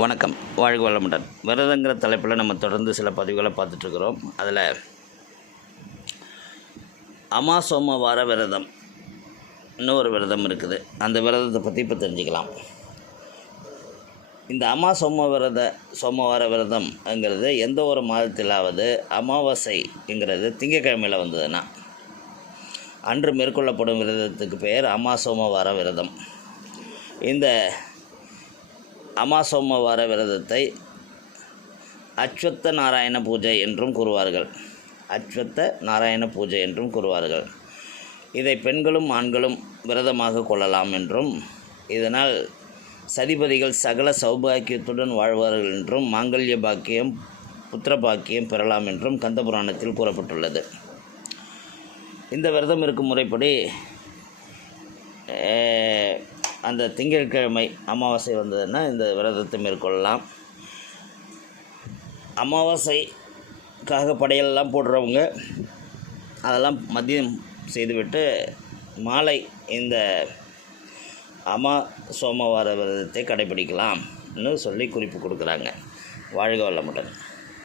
வணக்கம். வாழ்க வளமுடன். விரதங்கிற தலைப்பில் நம்ம தொடர்ந்து சில பதிவுகளை பார்த்துட்ருக்குறோம். அதில் அமாசோமவார விரதம் இன்னொரு விரதம் இருக்குது. அந்த விரதத்தை பற்றி இப்போ தெரிஞ்சுக்கலாம். இந்த சோமவார விரதம்ங்கிறது எந்த ஒரு மாதத்திலாவது அமாவாசைங்கிறது திங்கக்கிழமையில் வந்ததுன்னா அன்று மேற்கொள்ளப்படும் விரதத்துக்கு பெயர் அமாசோமவார விரதம். இந்த அமாசோமவார விரதத்தை அஸ்வத்த நாராயண பூஜை என்றும் கூறுவார்கள். இதை பெண்களும் ஆண்களும் விரதமாக கொள்ளலாம் என்றும், இதனால் சதிபதிகள் சகல சௌபாக்கியத்துடன் வாழ்வார்கள் என்றும், மாங்கல்ய பாக்கியம் புத்திர பாக்கியம் பெறலாம் என்றும் கந்தபுராணத்தில் கூறப்பட்டுள்ளது. இந்த விரதம் இருக்கும் முறைப்படி அந்த திங்கட்கிழமை அமாவாசை வந்ததுன்னா இந்த விரதத்தை மேற்கொள்ளலாம். அமாவாசைக்காக படையெல்லாம் போடுறவங்க அதெல்லாம் மதியம் செய்துவிட்டு மாலை இந்த சோமவார விரதத்தை கடைபிடிக்கலாம்னு சொல்லி குறிப்பு கொடுக்குறாங்க. வாழ்க வளமுடன்.